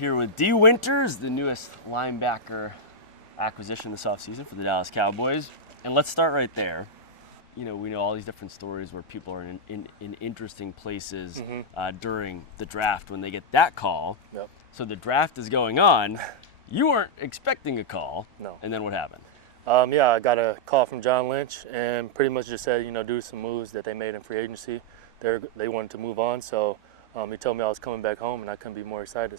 here with Dee Winters, the newest linebacker acquisition this offseason for the Dallas Cowboys. And let's start right there. You know, we know all these different stories where people are in interesting places during the draft when they get that call. Yep. So the draft is going on. You weren't expecting a call. No. And then what happened? Yeah, I got a call from John Lynch and pretty much just said, due to some moves that they made in free agency, they wanted to move on. So he told me I was coming back home and I couldn't be more excited.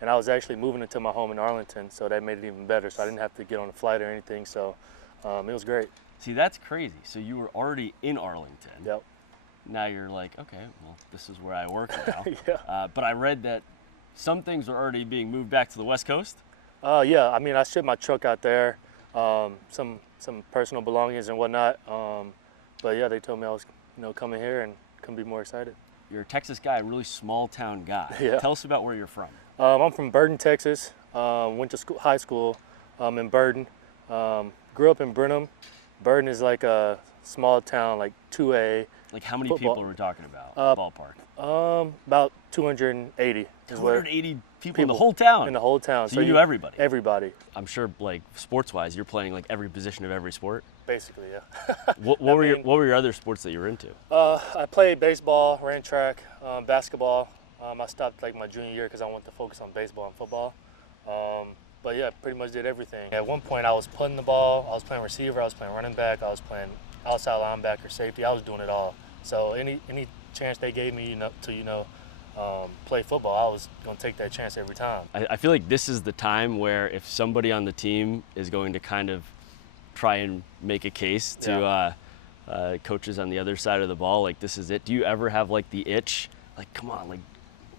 And I was actually moving into my home in Arlington, so that made it even better. So I didn't have to get on a flight or anything. So it was great. See, that's crazy. So you were already in Arlington. Yep. Now you're like, okay, well, this is where I work now. Yeah. But I read that some things were already being moved back to the West Coast. Yeah, I mean, I shipped my truck out there, some personal belongings and whatnot. But yeah, they told me I was, coming here and couldn't be more excited. You're a Texas guy, a really small town guy. Yeah. Tell us about where you're from. I'm from Burton, Texas. Went to high school in Burton. Grew up in Brenham. Burton is like a small town, like 2A. Like how many football. people are we talking about? Ballpark. About 280. 280 people in the whole town. In the whole town. So you knew everybody. Everybody. I'm sure, like sports-wise, you're playing like every position of every sport. Basically, yeah. What were your other sports that you were into? I played baseball, ran track, basketball. I stopped like my junior year because I wanted to focus on baseball and football. But yeah, pretty much did everything. At one point, I was putting the ball. I was playing receiver. I was playing running back. I was playing outside linebacker, safety. I was doing it all. So any chance they gave me, to play football, I was going to take that chance every time. I feel like this is the time where if somebody on the team is going to kind of try and make a case to coaches on the other side of the ball, like this is it. Do you ever have like the itch? Like, come on, like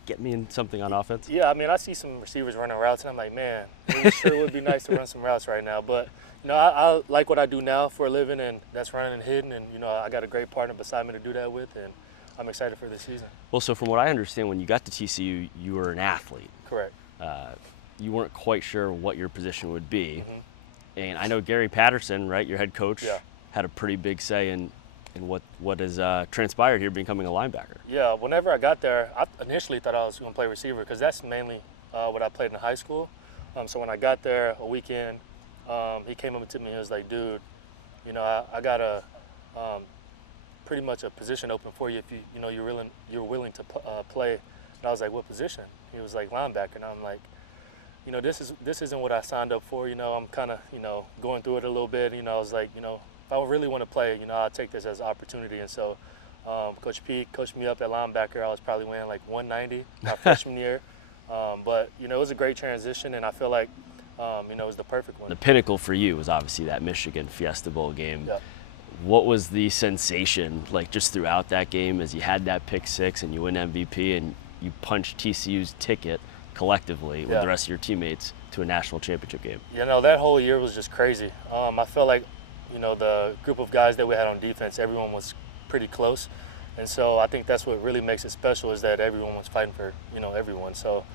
get me in something on offense? Yeah, I mean, I see some receivers running routes, and I'm like, man, it sure would be nice to run some routes right now. But, I like what I do now for a living, and that's running and hitting. And, I got a great partner beside me to do that with, and I'm excited for this season. Well, so from what I understand, when you got to TCU, you were an athlete. Correct. You weren't quite sure what your position would be. And I know Gary Patterson, right, your head coach, had a pretty big say in what has transpired here becoming a linebacker. Yeah, whenever I got there, I initially thought I was going to play receiver because that's mainly what I played in high school. So when I got there a weekend, he came up to me and he was like, dude, I got a pretty much a position open for you if you're willing to play. And I was like, what position? He was like, linebacker. And I'm like, this isn't what I signed up for. I'm kind of, going through it a little bit. I was like, if I really want to play, I'll take this as an opportunity. And so Coach Pete coached me up at linebacker. I was probably weighing like 190 my freshman year. But, it was a great transition, and I feel like, it was the perfect one. The pinnacle for you was obviously that Michigan Fiesta Bowl game. Yeah. What was the sensation, like, just throughout that game as you had that pick six and you win MVP and you punched TCU's ticket collectively with the rest of your teammates to a national championship game? That whole year was just crazy. I felt like, the group of guys that we had on defense, everyone was pretty close. And so I think that's what really makes it special is that everyone was fighting for, everyone. So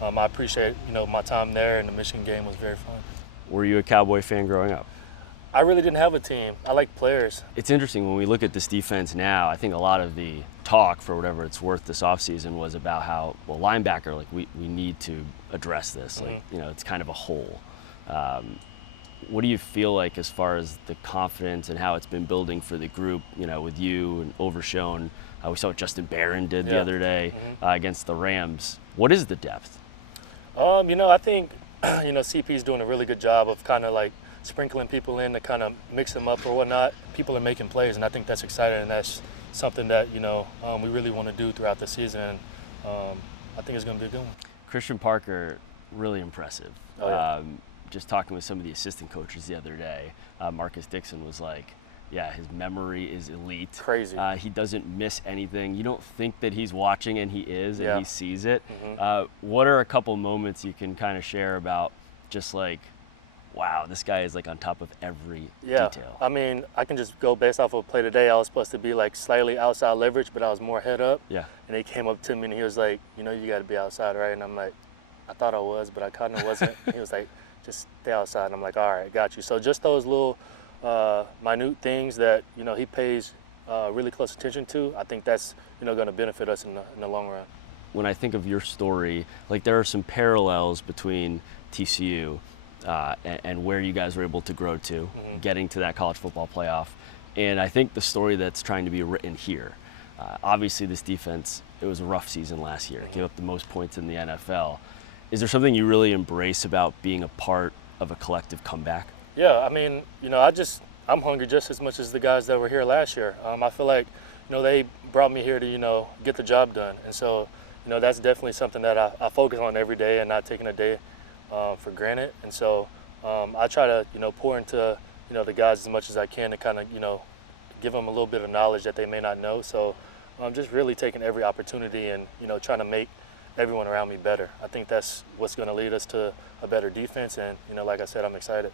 I appreciate, my time there, and the Michigan game was very fun. Were you a Cowboy fan growing up? I really didn't have a team. I like players. It's interesting when we look at this defense now, I think a lot of the talk, for whatever it's worth, this offseason was about how, well, linebacker, like we need to address this. Like, it's kind of a hole. What do you feel like as far as the confidence and how it's been building for the group, with you and Overshown? We saw what Justin Barron did the other day against the Rams. What is the depth? I think, CP's doing a really good job of kind of like sprinkling people in to kind of mix them up or whatnot. People are making plays, and I think that's exciting, and that's something that, we really want to do throughout the season. And I think it's going to be a good one. Christian Parker, really impressive. Oh, yeah. Just talking with some of the assistant coaches the other day, Marcus Dixon was like, yeah, his memory is elite. Crazy. He doesn't miss anything. You don't think that he's watching, and he is, and he sees it. What are a couple moments you can kind of share about just like, wow, this guy is like on top of every detail? I mean, I can just go based off of a play today. I was supposed to be like slightly outside leverage, but I was more head up. Yeah. And he came up to me and he was like, you got to be outside, right? And I'm like, I thought I was, but I kind of wasn't. He was like, just stay outside. And I'm like, all right, got you. So just those little minute things that, he pays really close attention to, I think that's, going to benefit us in the long run. when I think of your story, like there are some parallels between TCU and where you guys were able to grow to, getting to that college football playoff. And I think the story that's trying to be written here, obviously this defense, it was a rough season last year, gave up the most points in the NFL. Is there something you really embrace about being a part of a collective comeback? Yeah, I mean, I'm hungry just as much as the guys that were here last year. I feel like, they brought me here to, get the job done. And so, that's definitely something that I focus on every day and not taking a day for granted. And so I try to, pour into, the guys as much as I can to kind of, give them a little bit of knowledge that they may not know. So just really taking every opportunity and, trying to make everyone around me better. I think that's what's going to lead us to a better defense. And, like I said, I'm excited.